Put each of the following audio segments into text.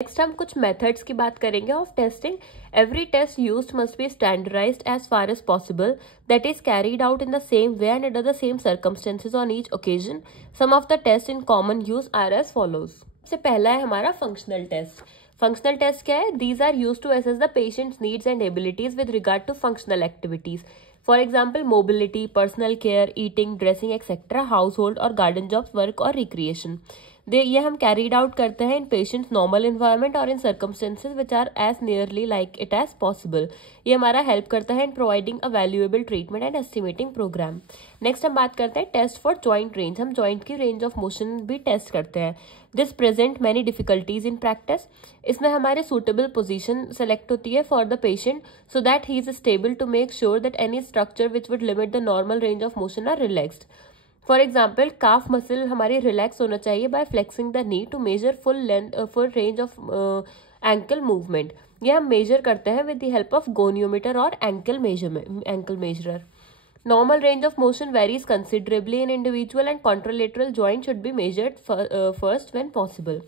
Next हम कुछ methods की बात करेंगे of testing. Every test used must be standardised as far as possible, that is carried out in the same way and under the same circumstances on each occasion. Some of the test in common use are as follows. सबसे पहला है हमारा functional test. Functional test क्या है? These are used to assess the patients needs and abilities with regard to functional activities. For example mobility, personal care, eating, dressing etcetera, household और garden jobs, work और recreation. ये हम carried out करते हैं इन patients normal environment और in circumstances which are as nearly like it as possible. ये हमारा help करता है in providing a valuable treatment and estimating programme. Next हम बात करते हैं टेस्ट फॉर जॉइंट रेंज. हम जॉइंट की रेंज ऑफ मोशन भी टेस्ट करते हैं. This present many difficulties in practice. इसमें हमारे सूटेबल पोजीशन सेलेक्ट होती है for the patient so that he is stable to make sure that any structure which would limit the normal range of motion are relaxed. For example calf muscle हमारी relax होना चाहिए by flexing the knee to measure full range of ankle movement. ये हम measure करते हैं with the help of goniometer और ankle measurer. Normal range of motion varies considerably in individual and contralateral joint should be measured first when possible.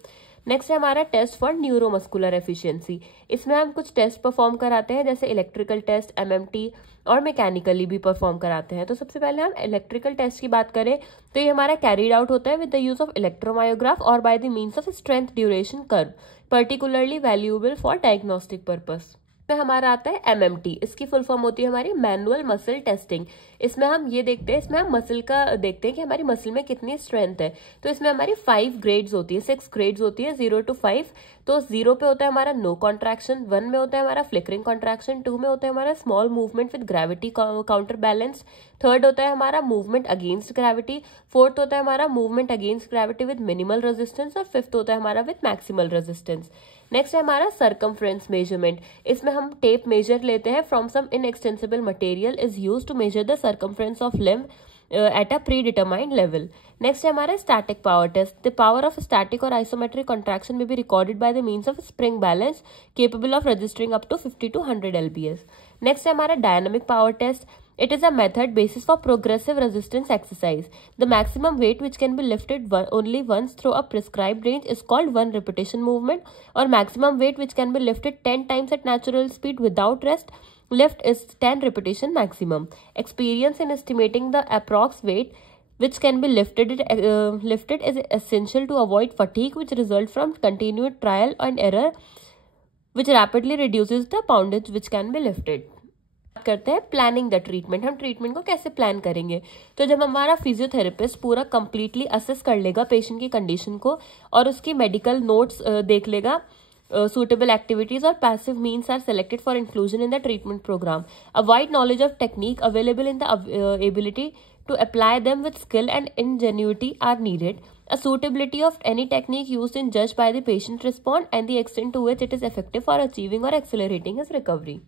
Next है हमारा test for neuromuscular efficiency. इसमें हम कुछ टेस्ट परफॉर्म कराते हैं जैसे electrical test, MMT और मैकेनिकली भी परफॉर्म कराते हैं. तो सबसे पहले हम इलेक्ट्रिकल टेस्ट की बात करें तो ये हमारा कैरीड आउट होता है विद द यूज ऑफ इलेक्ट्रोमायोग्राफ और by the means of strength duration curve, particularly valuable for diagnostic purpose. में हमारा आता है एमएमटी. इसकी फुल फॉर्म होती है हमारी मैनुअल मसल टेस्टिंग. इसमें हम ये देखते हैं, इसमें हम मसल का देखते हैं कि हमारी मसल में कितनी स्ट्रेंथ है. तो इसमें हमारी 5 ग्रेड्स होती है, 6 ग्रेड्स होती है 0 to 5. तो 0 पे होता है हमारा नो कॉन्ट्रैक्शन, 1 में होता है हमारा फ्लिकरिंग कॉन्ट्रैक्शन, 2 में होता है हमारा small movement with gravity counter balance, 3rd होता है हमारा मूवमेंट अगेंस्ट ग्रेविटी, 4th होता है हमारा movement against gravity with minimal resistance और 5th होता है हमारा विद मैक्सिमल रेजिस्टेंस. नेक्स्ट है हमारा सर्कमफ्रेंस मेजरमेंट. इसमें हम टेप मेजर लेते हैं from some inextensible material is used to measure the circumference of limb at a predetermined level. Next है हमारा static power test. The power of static or isometric contraction may be recorded by the means of spring balance capable of registering up to 50 to 100 lbs. Next है हमारा dynamic power test. It is a method basis for progressive resistance exercise. The maximum weight which can be lifted only once through a prescribed range is called one repetition movement, or maximum weight which can be lifted 10 times at natural speed without rest. Lift is 10 repetition maximum. Experience in estimating the approx weight which can be lifted is essential to avoid fatigue which result from continued trial and error which rapidly reduces the poundage which can be lifted. करते हैं planning the treatment. हम treatment को कैसे plan करेंगे? तो जब हमारा physiotherapist पूरा कंप्लीटली असेस कर लेगा पेशेंट की कंडीशन को और उसकी मेडिकल नोट्स देख लेगा, suitable activities or passive means are selected for inclusion in the treatment program. A wide knowledge of technique available in the ability to apply them with skill and ingenuity are needed. A suitability of any technique used is judged by the patient response and the extent to which it is effective for achieving or accelerating his recovery.